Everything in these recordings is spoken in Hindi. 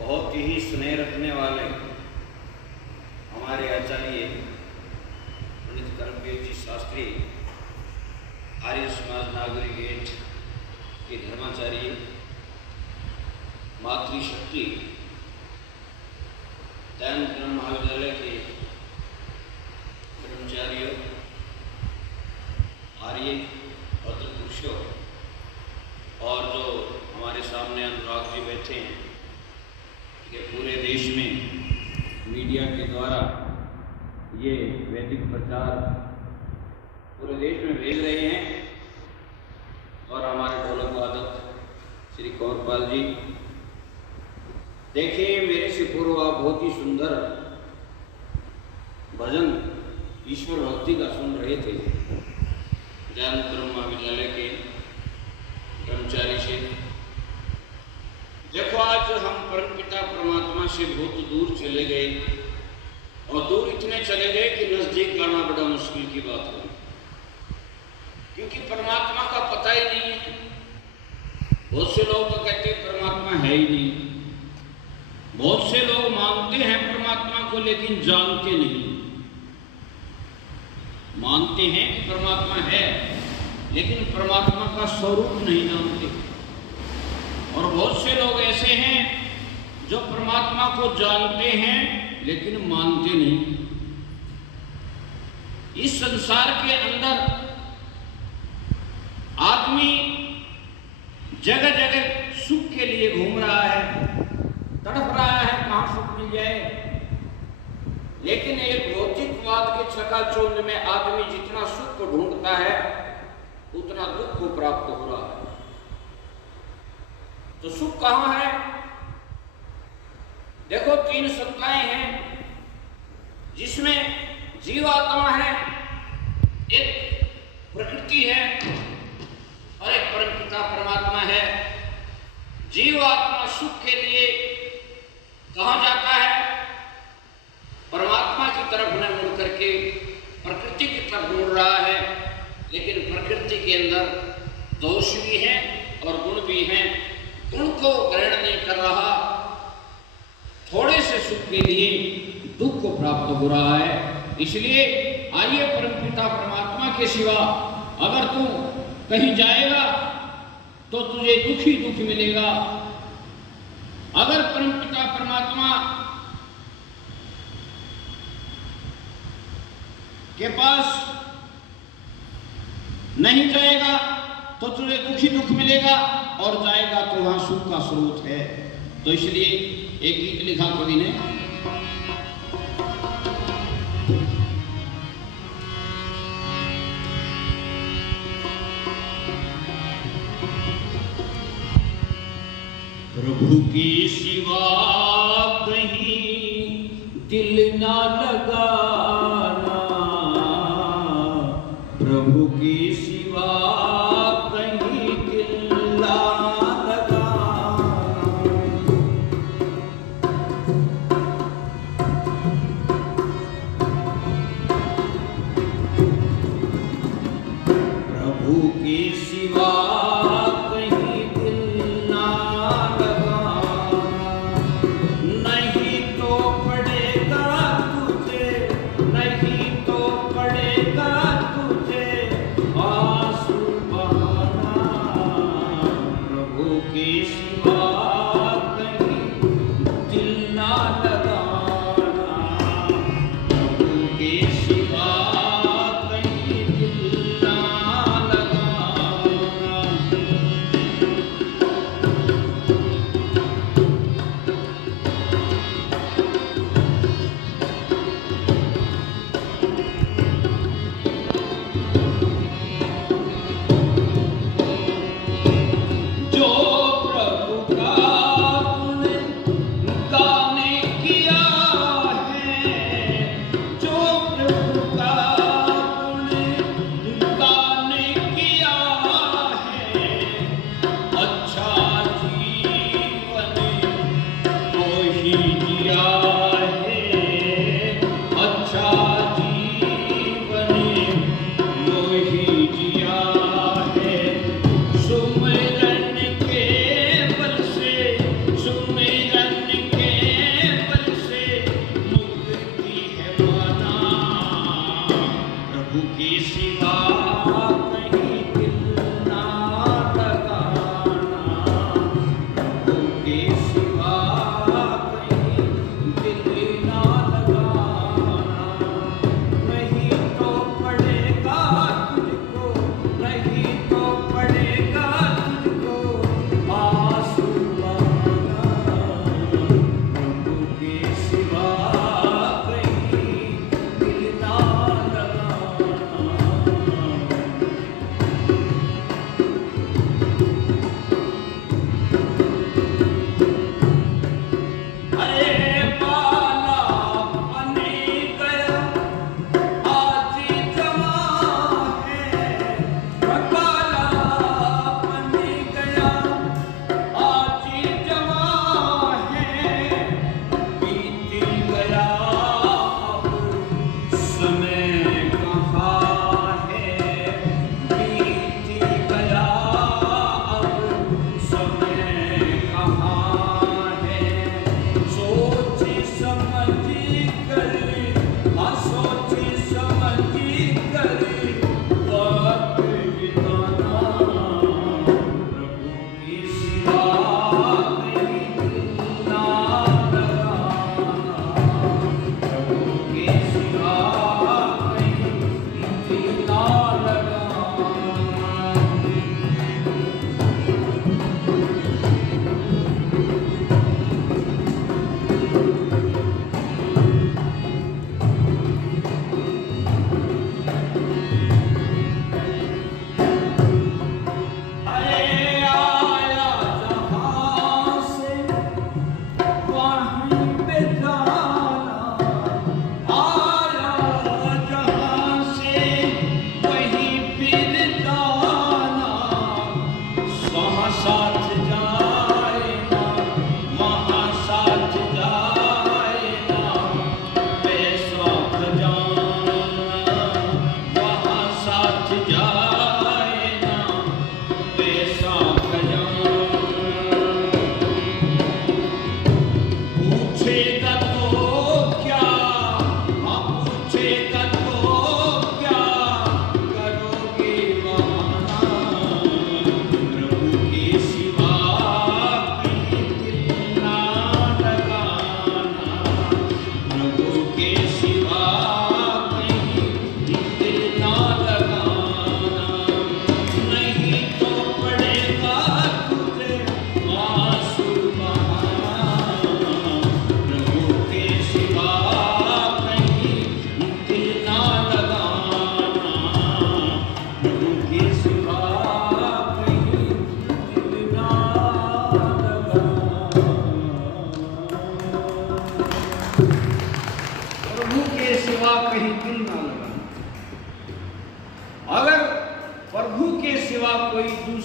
बहुत ही स्नेह रखने वाले हमारे आचार्य पंडित कर्मवीर जी शास्त्री आर्य समाज नागरी गेट के धर्माचार्य मातृशक्ति दैनिक ब्रह्म महाविद्यालय के कर्मचारियों आर्य भद्र पुरुषों और जो हमारे सामने अनुराग जी बैठे हैं कि पूरे देश में मीडिया के द्वारा ये वैदिक प्रचार पूरे देश में भेज रहे हैं और हमारे ढोलक वादक श्री कौरपाल जी, देखिए मेरे से पूर्व आप बहुत ही सुंदर भजन ईश्वर भक्ति का सुन रहे थे दैनिक ब्रह्म महाविद्यालय के कर्मचारी से। देखो आज हम परमपिता परमात्मा से बहुत दूर चले गए और दूर इतने चले गए कि नजदीक लाना बड़ा मुश्किल की बात है, क्योंकि परमात्मा का पता ही नहीं है। बहुत से लोग तो कहते हैं परमात्मा है ही नहीं, बहुत से लोग मानते हैं परमात्मा को लेकिन जानते नहीं। मानते हैं कि परमात्मा है लेकिन परमात्मा का स्वरूप नहीं जानते। और बहुत से लोग ऐसे हैं जो परमात्मा को जानते हैं लेकिन मानते नहीं। इस संसार के अंदर आदमी जगह जगह सुख के लिए घूम रहा है, तड़प रहा है कहां सुख मिल जाए, लेकिन एक भौतिकवाद के चकाचौंध में आदमी जितना सुख को ढूंढता है उतना दुख को प्राप्त हो रहा है। तो सुख कहां है? देखो तीन सत्ताएं हैं जिसमें जीवात्मा है, एक प्रकृति है और एक परमपिता परमात्मा है। जीवात्मा सुख के लिए कहां जाता है? परमात्मा की तरफ न मुड़ करके प्रकृति की तरफ मुड़ रहा है, लेकिन प्रकृति के अंदर दोष भी हैं और गुण भी हैं। गुण को ग्रहण नहीं कर रहा, थोड़े से सुख के लिए दुख को प्राप्त हो रहा है। इसलिए आइए परमपिता परमात्मा के सिवा अगर तू कहीं जाएगा तो तुझे दुख ही दुख मिलेगा। अगर परमपिता परमात्मा के पास नहीं जाएगा तो तुझे दुख ही दुख मिलेगा, और जाएगा तो वहां सुख का स्रोत है। तो इसलिए एक गीत लिखा कवि ने, प्रभु की सिवा कहीं दिल ना लगाना, प्रभु की सिवा कहीं दिल ना लगाना। प्रभु की सिवा जो प्रभु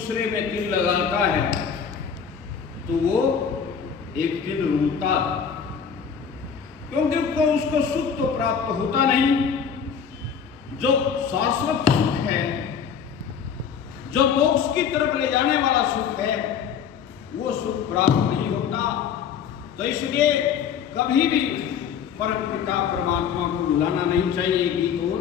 दूसरे में दिल लगाता है तो वो एक दिन रोता, क्योंकि उसको सुख तो प्राप्त होता नहीं। जो शाश्वत सुख है, जो मोक्ष की तरफ ले जाने वाला सुख है, वो सुख प्राप्त नहीं होता। तो इसलिए कभी भी परम पिता परमात्मा को भुलाना नहीं चाहिए। गीत और